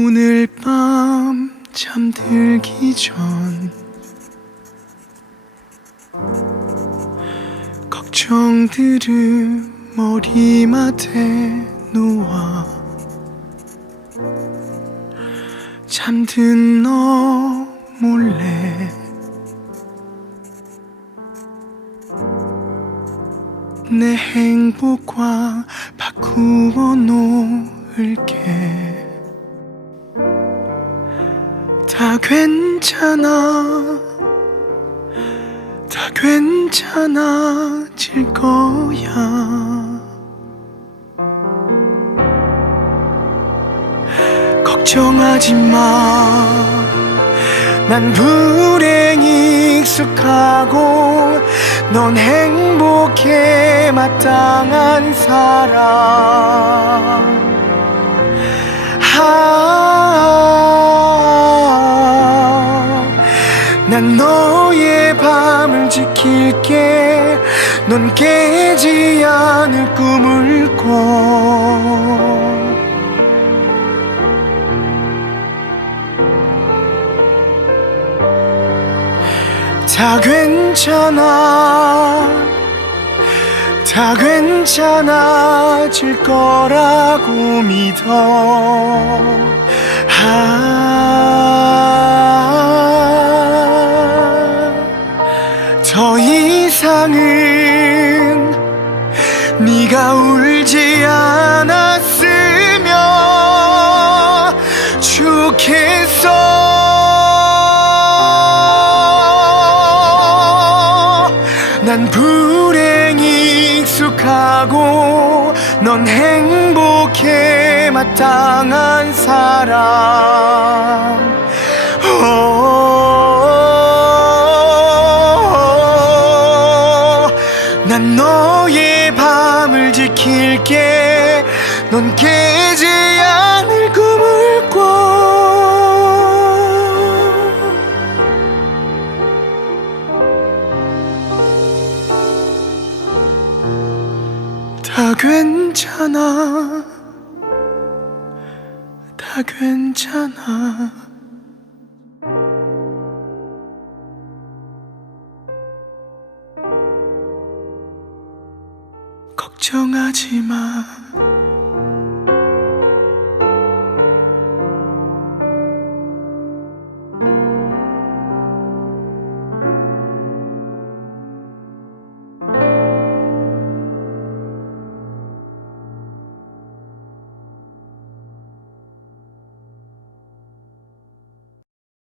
오늘 밤 잠들기 전 걱정들을 머리맡에 놓아 잠든 너 몰래 내 행복과 바꾸어 놓을게 다 괜찮아 다 괜찮아질 거야 걱정하지 마. 난 불행이 익숙하고 넌 행복에 마땅한 사람. 아, 난 너의 밤을 지킬게. 넌 깨지 않을 꿈을 꿔. 다 괜찮아 다 괜찮아질 거라고 믿어 더 이상은 네가 울지 않았으면 좋겠어 난 불행이 익숙하고 넌 행복에 마땅한 사람. 오, 난 너의 밤을 지킬게. 넌 깨지 않을 꿈을 꿔. 다 괜찮아. 다 괜찮아 걱정하지 마.